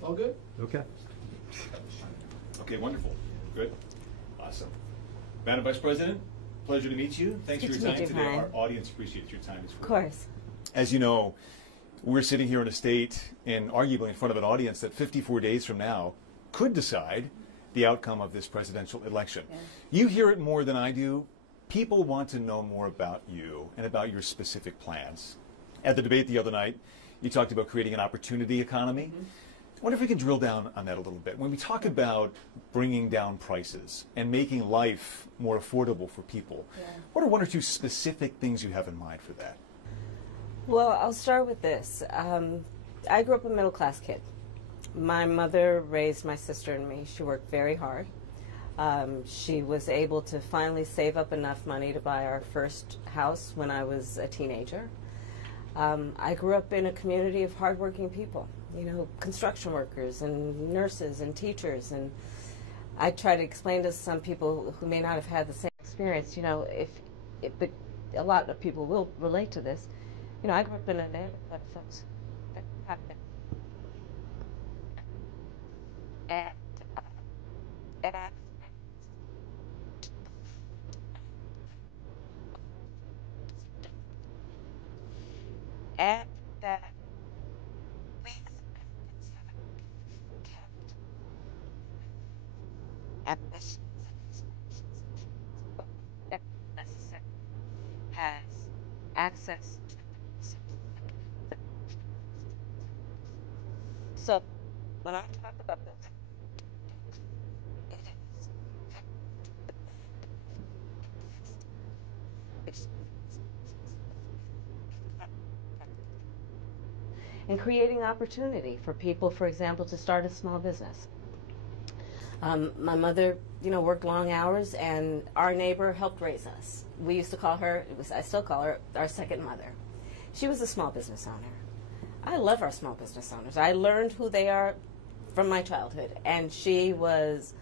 All good? Okay. Okay, wonderful. Good. Awesome. Madam Vice President, pleasure to meet you. Thanks for your time today. Our audience appreciates your time as well. Of course. As you know, we're sitting here in a state and arguably in front of an audience that 54 days from now could decide the outcome of this presidential election. Yeah. You hear it more than I do. People want to know more about you and about your specific plans. At the debate the other night, you talked about creating an opportunity economy. I wonder if we can drill down on that a little bit. When we talk about bringing down prices and making life more affordable for people, what are one or two specific things you have in mind for that? Well, I'll start with this. I grew up a middle-class kid. My mother raised my sister and me. She worked very hard. She was able to finally save up enough money to buy our first house when I was a teenager. I grew up in a community of hardworking people, you know, construction workers and nurses and teachers. And I try to explain to some people who may not have had the same experience, you know, but a lot of people will relate to this. You know, I grew up in a neighborhood of folks that have been. And that we kept ambitions that necessary has access to. So when I talk about this, it is and creating opportunity for people, for example, to start a small business. My mother, you know, worked long hours, and our neighbor helped raise us. We used to call her, I still call her, our second mother. She was a small business owner. I love our small business owners. I learned who they are from my childhood, and she was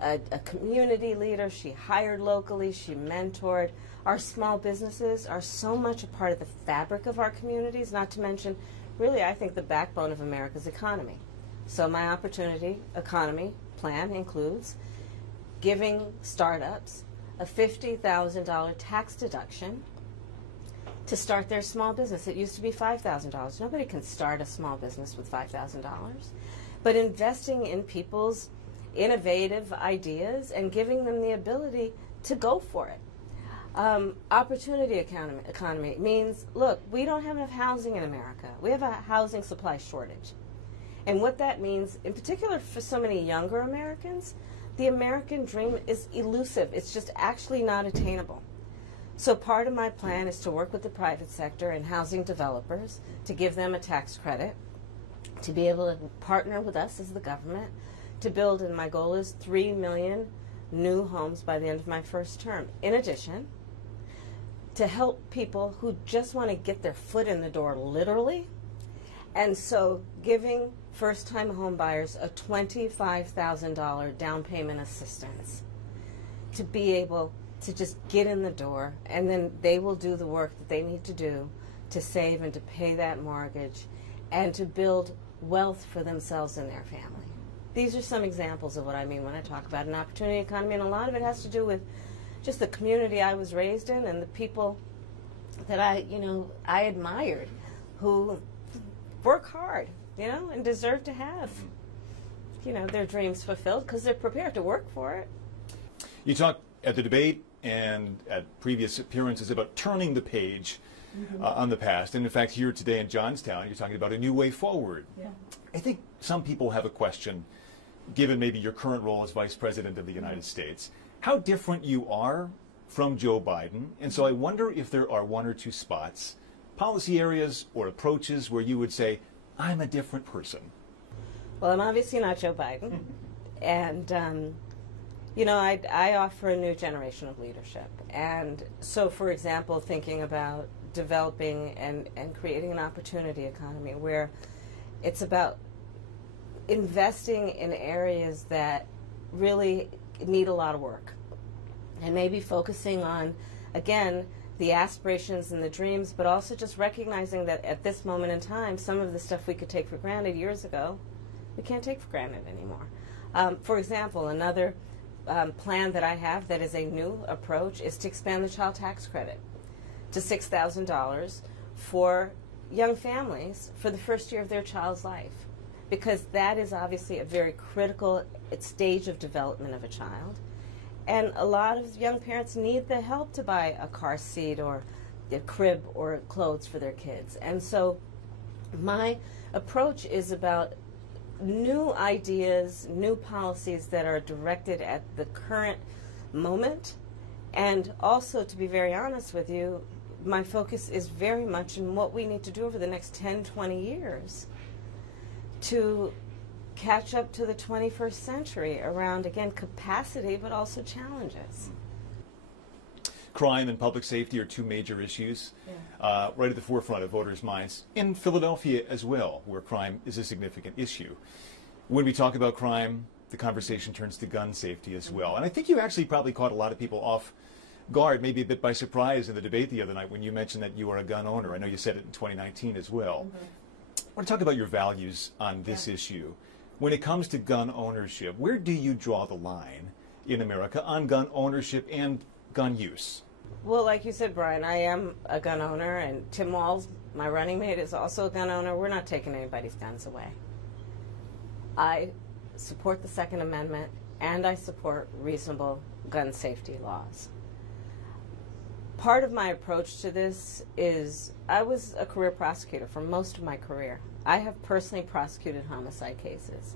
a community leader. She hired locally. She mentored. Our small businesses are so much a part of the fabric of our communities, not to mention really, I think, the backbone of America's economy. So my opportunity economy plan includes giving startups a $50,000 tax deduction to start their small business. It used to be $5,000. Nobody can start a small business with $5,000. But investing in people's innovative ideas and giving them the ability to go for it. Opportunity economy means, look, we don't have enough housing in America. We have a housing supply shortage. And what that means, in particular for so many younger Americans, the American dream is elusive. It's just actually not attainable. So part of my plan is to work with the private sector and housing developers to give them a tax credit, to be able to partner with us as the government, to build, and my goal is 3 million new homes by the end of my first term. In addition, to help people who just want to get their foot in the door, literally. And so giving first-time home buyers a $25,000 down payment assistance to be able to just get in the door, and then they will do the work that they need to do to save and to pay that mortgage and to build wealth for themselves and their family. These are some examples of what I mean when I talk about an opportunity economy, and a lot of it has to do with just the community I was raised in and the people that I admired who work hard, you know, and deserve to have, you know, their dreams fulfilled because they're prepared to work for it. You talked at the debate and at previous appearances about turning the page on the past. And in fact, here today in Johnstown, you're talking about a new way forward. Yeah. I think some people have a question, given maybe your current role as Vice President of the United States, how different you are from Joe Biden. And so I wonder if there are one or two spots, policy areas or approaches where you would say, I'm a different person. Well, I'm obviously not Joe Biden. And, you know, I offer a new generation of leadership. And so, for example, thinking about developing and creating an opportunity economy where it's about investing in areas that really need a lot of work, and maybe focusing on, again, the aspirations and the dreams, but also just recognizing that at this moment in time, some of the stuff we could take for granted years ago we can't take for granted anymore. For example, another plan that I have that is a new approach is to expand the child tax credit to $6,000 for young families for the first year of their child's life, because that is obviously a very critical stage of development of a child. And a lot of young parents need the help to buy a car seat or a crib or clothes for their kids. And so my approach is about new ideas, new policies that are directed at the current moment. And also, to be very honest with you, my focus is very much in what we need to do over the next 10, 20 years to catch up to the 21st century around, again, capacity, but also challenges. Crime and public safety are two major issues right at the forefront of voters' minds, in Philadelphia as well, where crime is a significant issue. When we talk about crime, the conversation turns to gun safety as well. And I think you actually probably caught a lot of people off guard, maybe a bit by surprise in the debate the other night when you mentioned that you are a gun owner. I know you said it in 2019 as well. I want to talk about your values on this issue. When it comes to gun ownership, where do you draw the line in America on gun ownership and gun use? Well, like you said, Brian, I am a gun owner, and Tim Walz, my running mate, is also a gun owner. We're not taking anybody's guns away. I support the Second Amendment, and I support reasonable gun safety laws. Part of my approach to this is I was a career prosecutor for most of my career. I have personally prosecuted homicide cases.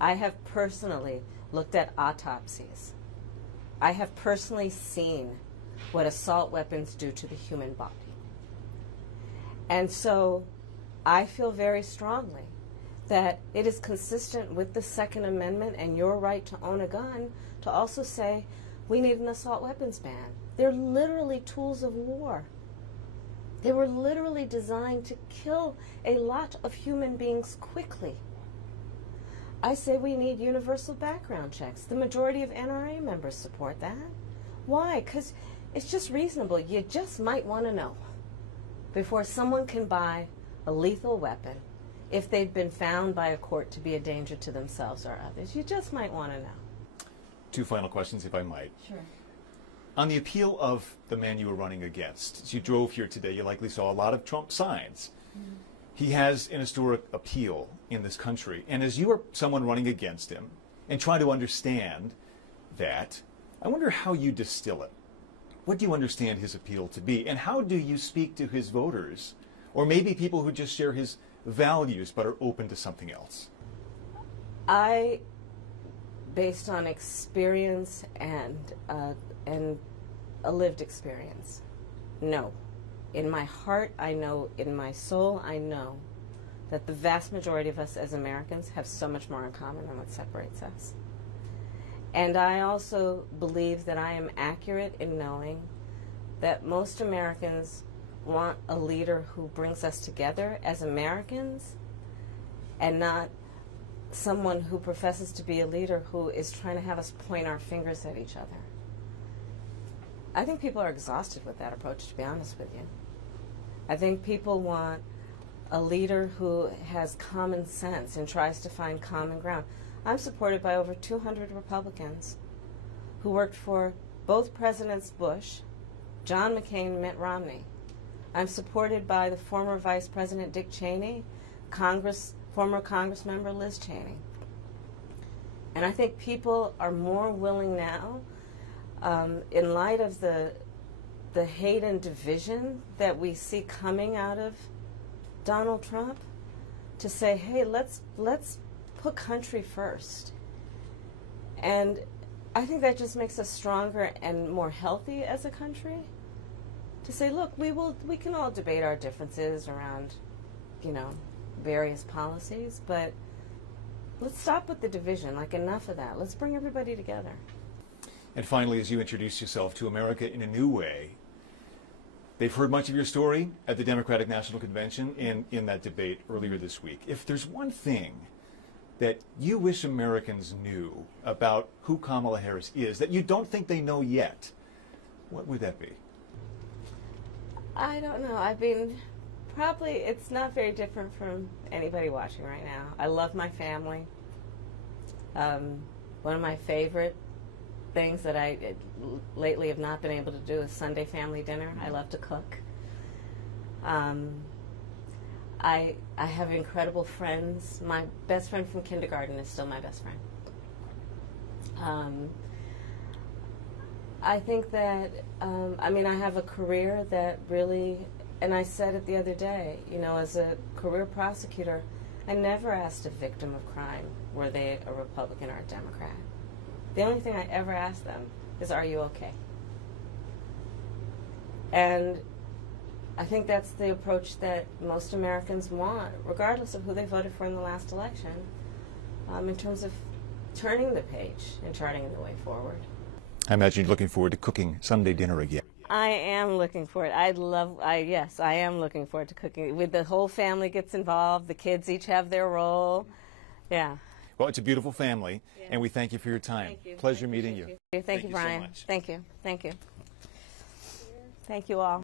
I have personally looked at autopsies. I have personally seen what assault weapons do to the human body. And so I feel very strongly that it is consistent with the Second Amendment and your right to own a gun to also say we need an assault weapons ban. They're literally tools of war. They were literally designed to kill a lot of human beings quickly. I say we need universal background checks. The majority of NRA members support that. Why? Because it's just reasonable. You just might want to know before someone can buy a lethal weapon if they've been found by a court to be a danger to themselves or others. You just might want to know. Two final questions, if I might. Sure. On the appeal of the man you were running against, as you drove here today, you likely saw a lot of Trump signs. He has an historic appeal in this country. And as you are someone running against him and trying to understand that, I wonder how you distill it. What do you understand his appeal to be? And how do you speak to his voters, or maybe people who just share his values but are open to something else? I, based on experience and a lived experience, no. In my heart, I know, in my soul, I know that the vast majority of us as Americans have so much more in common than what separates us. And I also believe that I am accurate in knowing that most Americans want a leader who brings us together as Americans and not someone who professes to be a leader who is trying to have us point our fingers at each other. I think people are exhausted with that approach, to be honest with you. I think people want a leader who has common sense and tries to find common ground. I'm supported by over 200 Republicans who worked for both Presidents Bush, John McCain, and Mitt Romney. I'm supported by the former Vice President Dick Cheney, former Congress member Liz Cheney. And I think people are more willing now, in light of the hate and division that we see coming out of Donald Trump, to say, hey, let's put country first. And I think that just makes us stronger and more healthy as a country. To say, look, we can all debate our differences around, various policies, but let's stop with the division. Like, enough of that. Let's bring everybody together. And finally, as you introduce yourself to America in a new way, they've heard much of your story at the Democratic National Convention and in that debate earlier this week. If there's one thing that you wish Americans knew about who Kamala Harris is that you don't think they know yet, what would that be? I don't know. I mean, Probably, it's not very different from anybody watching right now. I love my family. One of my favorite things that I lately have not been able to do is Sunday family dinner. I love to cook. I have incredible friends. My best friend from kindergarten is still my best friend. I think that, I mean, I have a career that really, and I said it the other day, you know, as a career prosecutor, I never asked a victim of crime, were they a Republican or a Democrat. The only thing I ever asked them is, are you okay? And I think that's the approach that most Americans want, regardless of who they voted for in the last election, in terms of turning the page and charting the way forward. I imagine you're looking forward to cooking Sunday dinner again. I am looking forward. Yes, I am looking forward to cooking. With the whole family gets involved, the kids each have their role. Yeah. Well, it's a beautiful family, and we thank you for your time. Thank you. Pleasure meeting you. Thank you, Brian. So much. Thank you. Thank you. Thank you all.